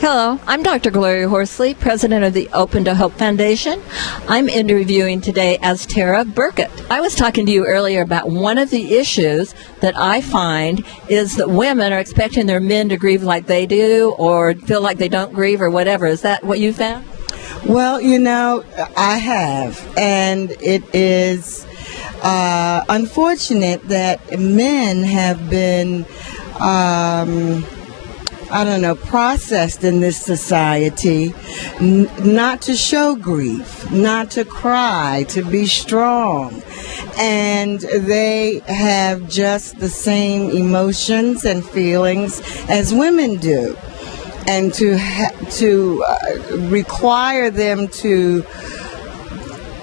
Hello, I'm Dr. Gloria Horsley, president of the Open to Hope Foundation. I'm interviewing today Azterra Burkett. I was talking to you earlier about one of the issues that I find is that women are expecting their men to grieve like they do or feel like they don't grieve or whatever. Is that what you found? Well, I have, and it is unfortunate that men have been processed in this society not to show grief, not to cry, to be strong. And they have just the same emotions and feelings as women do. And to require them to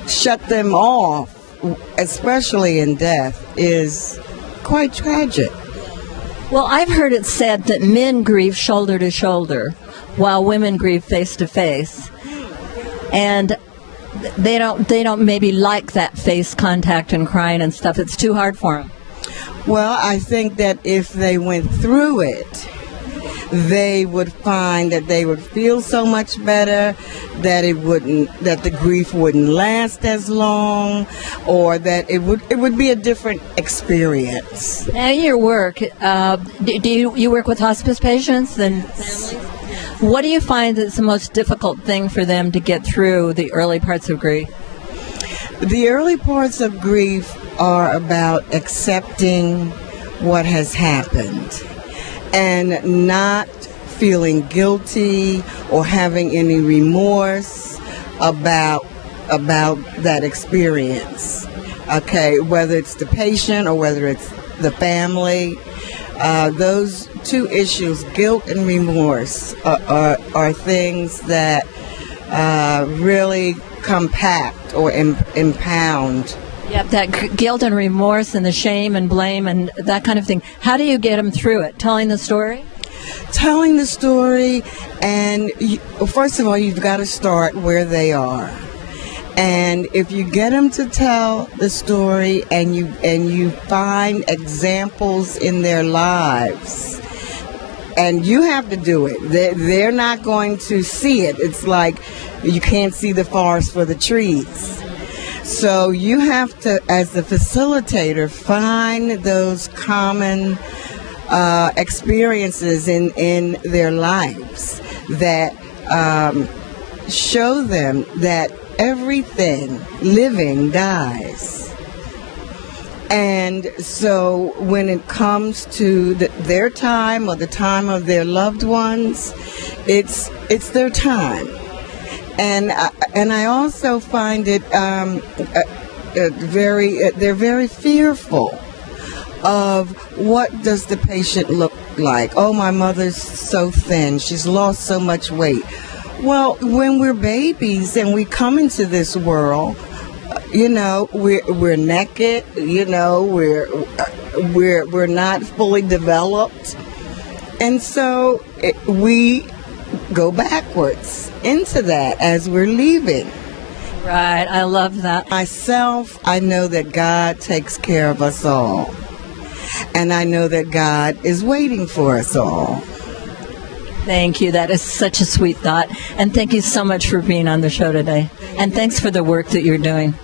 shut them off, especially in death, is quite tragic. Well, I've heard it said that men grieve shoulder to shoulder while women grieve face to face. And they don't maybe like that face contact and crying and stuff. It's too hard for them. Well, I think that if they went through it, they would find that they would feel so much better, that the grief wouldn't last as long, or that it would be a different experience. Now, your work, do you work with hospice patients and families? What do you find is the most difficult thing for them to get through the early parts of grief? The early parts of grief are about accepting what has happened and not feeling guilty or having any remorse about that experience. Okay, whether it's the patient or whether it's the family, those two issues, guilt and remorse, are things that really compact or impound. Yep, that guilt and remorse and the shame and blame and that kind of thing. How do you get them through it? Telling the story? Telling the story, and first of all, you've got to start where they are. And if you get them to tell the story and you find examples in their lives, and you have to do it. They're not going to see it. It's like you can't see the forest for the trees. So you have to, as the facilitator, find those common experiences in their lives that show them that everything living dies. And so when it comes to their time or the time of their loved ones, it's their time. And I also find it they're very fearful of what does the patient look like. Oh, my mother's so thin. She's lost so much weight. Well, when we're babies and we come into this world, we're naked. We're not fully developed, and so we go backwards into that as we're leaving. Right, I love that. Myself, I know that God takes care of us all. And I know that God is waiting for us all. Thank you. That is such a sweet thought. And thank you so much for being on the show today. And thanks for the work that you're doing.